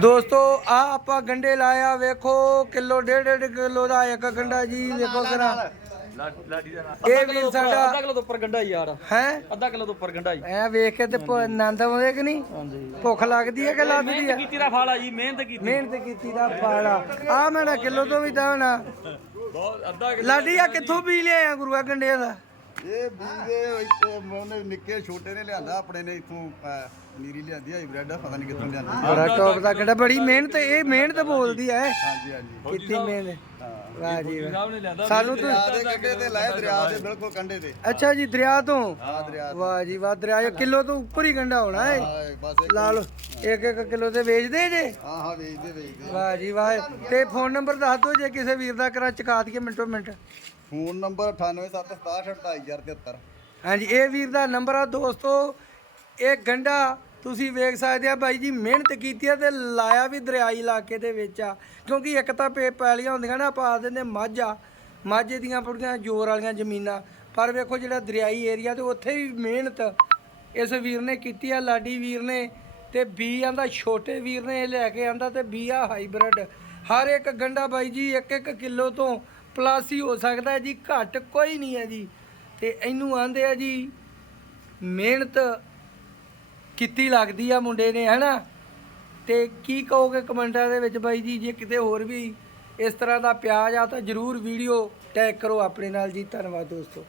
ਦੋਸਤੋ ਆ ਆਪਾਂ ਗੰਡੇ ਲਾਇਆ ਵੇਖੋ ਕਿਲੋ ਡੇਢ ਡੇਢ ਕਿਲੋ ਦਾ ਇੱਕ ਗੰਡਾ ਜੀ ਵੇਖੋ ਕਰਾ ਇਹ ਵੀਰ ਸਾਡਾ ਅੱਧਾ ਕਿਲੋ ਤੋਂ ਉੱਪਰ ਗੰਡਾ ਯਾਰ। ਹੈ? ਅੱਧਾ ਕਿਲੋ ਤੋਂ ਉੱਪਰ ਗੰਡਾ ਹੀ ਐ ਵੇਖ ਕੇ ਤੇ ਭ- ਆਨੰਦ ਆਉਂਦੇ ਕਿ ਨਹੀਂ? ਭੁੱਖ ਲੱਗਦੀ ਹੈ ਕਿ ਲੱਗਦੀ ਮਿਹਨਤ ਹੈ? ਕੀਤੀ ਦਾ ਫਲ ਆ ਜੀ ਮਿਹਨਤ ਕੀਤੀ। ਮਿਹਨਤ ਕੀਤੀ ਦਾ ਫਾਲਾ। ਆ ਮੈਨਾਂ ਕਿਲੋ ਤੋਂ ਵੀ ਤਾਂ ਹੋਣਾ ਬਹੁਤ ਅੱਧਾ ਲਾਡੀ ਆ ਕਿੱਥੋਂ ਪੀ ਲਿਆ ਗੁਰੂਆ ਗੰਡਿਆਂ ਦਾ? ਇਹ ਬੀਜ ਦੇ ਇੱਥੇ ਉਹਨੇ ਨਿੱਕੇ ਛੋਟੇ ਨੇ ਲਿਆਂਦਾ ਆਪਣੇ ਨੇ ਇਥੋਂ ਨੀਰੀ ਲਿਆਂਦੀ ਹਾਈਬ੍ਰਿਡ ਪਤਾ ਨਹੀਂ ਕਿੱਥੋਂ ਲਿਆਂਦੀ ਬੜਾ ਟੌਪ ਦਾ ਗੰਡਾ ਬੜੀ ਮਿਹਨਤ ਇਹ ਮਿਹਨਤ ਬੋਲਦੀ ਐ। ਹਾਂਜੀ ਹਾਂਜੀ। ਮਿਹਨਤ। ਵਾਹ ਜੀ ਵਾਹ। ਸਾਨੂੰ ਤਾਂ ਦਰਿਆ ਦੇ ਕੰਢੇ ਤੇ ਲਾਏ ਦਰਿਆ ਦੇ ਬਿਲਕੁਲ ਕੰਢੇ ਤੇ। ਅੱਛਾ ਜੀ ਦਰਿਆ ਤੋਂ? ਆ ਦਰਿਆ ਵਾਹ ਜੀ ਵਾਹ ਦਰਿਆ ਚੋਂ ਕਿਲੋ ਤੋਂ ਉੱਪਰ ਹੀ ਗੰਡਾ ਹੋਣਾ ਇੱਕ- ਲਾ ਲਓ ਇੱਕ ਇੱਕ ਕਿਲੋ ਤੇ ਵੇਚਦੇ ਜੇ? ਹਾਂ ਹਾਂ ਵੇਚਦੇ ਵੇਚਦੇ। ਵਾਹ ਜੀ ਵਾਹ। ਤੇ ਫੋਨ ਨੰਬਰ ਦੱਸ ਦਿਓ ਜੇ ਕਿਸੇ ਵੀਰ ਦਾ ਕਰਾ ਚਕਾ ਦਈਏ ਮਿੰਟੋ ਮਿੰਟ। ਫੋਨ ਨੰਬਰ 9876678073 ਹਾਂਜੀ, ਇਹ ਵੀਰ ਦਾ ਨੰਬਰ ਆ ਦੋਸਤੋ। ਇਹ ਗੰਡਾ ਤੁਸੀਂ ਵੇਖ ਸਕਦੇ ਆ ਬਾਈ ਜੀ, ਮਿਹਨਤ ਕੀਤੀ ਆ ਤੇ ਲਾਇਆ ਵੀ ਦਰਿਆਈ ਇਲਾਕੇ ਦੇ ਵਿੱਚ ਆ। ਕਿਉਂਕਿ ਇੱਕ ਤਾਂ ਪੇ ਪੈਲੀਆਂ ਹੁੰਦੀਆਂ ਨਾ ਪਾ ਦਿੰਦੇ ਮੱਝ ਆ। ਮੱਝ ਦੀਆਂ ਬੜੀਆਂ ਜ਼ੋਰ ਵਾਲੀਆਂ ਜ਼ਮੀਨਾਂ। ਪਰ ਵੇਖੋ ਜਿਹੜਾ ਦਰਿਆਈ ਏਰੀਆ ਤੇ ਉੱਥੇ ਵੀ ਮਿਹਨਤ ਇਸ ਵੀਰ ਨੇ ਕੀਤੀ ਆ, ਲਾਡੀ ਵੀਰ ਨੇ। ਤੇ ਬੀ ਆਂਦਾ, ਛੋਟੇ ਵੀਰ ਨੇ ਇਹ ਲੈ ਕੇ ਆਂਦਾ ਤੇ ਬੀ ਆ ਹਾਈਬ੍ਰਿਡ। ਹਰ ਇੱਕ ਗੰਡਾ ਬਾਈ ਜੀ, ਇੱਕ ਇੱਕ ਕਿਲੋ ਤੋਂ ਪਲੱਸ ਹੀ ਹੋ ਸਕਦਾ ਜੀ, ਘੱਟ ਕੋਈ ਨਹੀਂ ਹੈ ਜੀ। ਤੇ ਇਹਨੂੰ ਆਂਦੇ ਆ ਜੀ, ਮਿਹਨਤ ਕੀਤੀ ਲੱਗਦੀ ਆ ਮੁੰਡੇ ਨੇ, ਹਨਾ? ਤੇ ਕੀ ਕਹੋਗੇ ਕਮੈਂਟਾਂ ਦੇ ਵਿੱਚ ਬਾਈ ਜੀ, ਜੇ ਕਿਤੇ ਹੋਰ ਵੀ ਇਸ ਤਰ੍ਹਾਂ ਦਾ ਪਿਆਜ ਆ ਤਾਂ ਜਰੂਰ ਵੀਡੀਓ ਟੈਗ ਕਰੋ ਆਪਣੇ ਨਾਲ ਜੀ। ਧੰਨਵਾਦ ਦੋਸਤੋ।